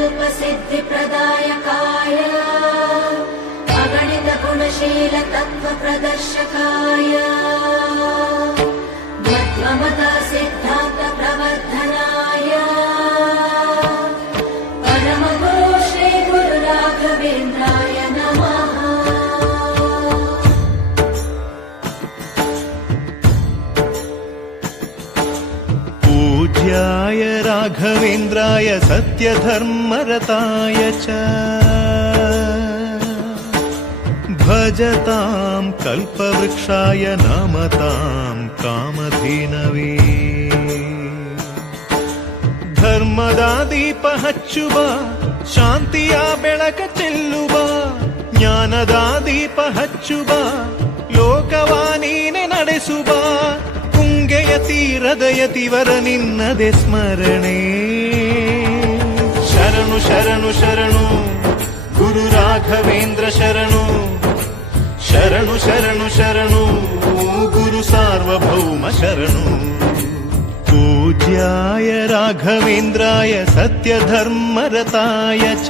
सङ्कल्पसिद्धिप्रदायकाय अगणितगुणशीलतत्त्वप्रदर्शकाय। पूज्याय राघवेन्द्राय सत्यधर्मरताय च भजतां कल्पवृक्षाय नमतां कामधेनवे ಧರ್ಮದ ದೀಪ ಹಚ್ಚುವ ಶಾಂತಿಯ ಬೆಳಕ ಚೆಲ್ಲುವ ಜ್ಞಾನದ ದೀಪ ಹಚ್ಚುವ ಲೋಕವ ನೀನೆ ನಡೆಸುವ ತುಂಗೆಯ ತೀರದ ಯತಿವರ ನಿನ್ನದೆ ಸ್ಮರಣೆ ಶರಣು ಶರಣು ಶರಣು ಗುರು ರಾಘವೇಂದ್ರ ಶರಣು ಶರಣು ಶರಣು ಶರಣು ಗುರು ಸಾರ್ವಭೌಮ ಶರಣು पूज्याय राघवेन्द्राय सत्यधर्मरताय च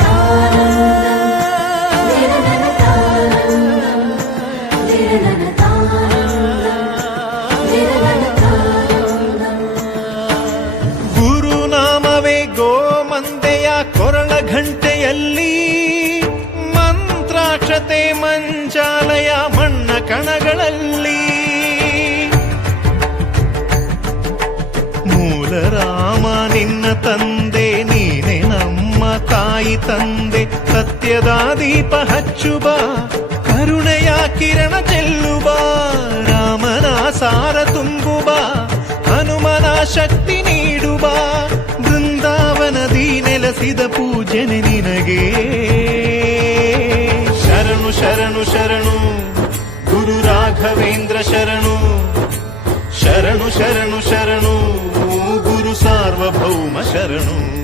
ಕೊರಳ ಘಂಟೆಯಲ್ಲಿ ಮಂತ್ರಾಕ್ಷತೆ ಮಂಚಾಲಯ ಮಣ್ಣ ಕಣಗಳಲ್ಲಿ ರಾಮ ನಿನ್ನ ತಂದೆ, ನೀನೆ ನಮ್ಮ ತಾಯಿ ತಂದೆ, ಸತ್ಯದ ದೀಪ ಹಚ್ಚುಬ ಕರುಣೆಯ ಕಿರಣ ಚೆಲ್ಲುವ ಪೂಜನೆ ನಿನಗೆ. ಶರಣು ಶರಣು ಶರಣು ಗುರು ರಾಘವೇಂದ್ರ ಶರಣು ಶರಣು ಶರಣು ಶರಣು ಗುರು ಸಾರ್ವಭೌಮ ಶರಣು.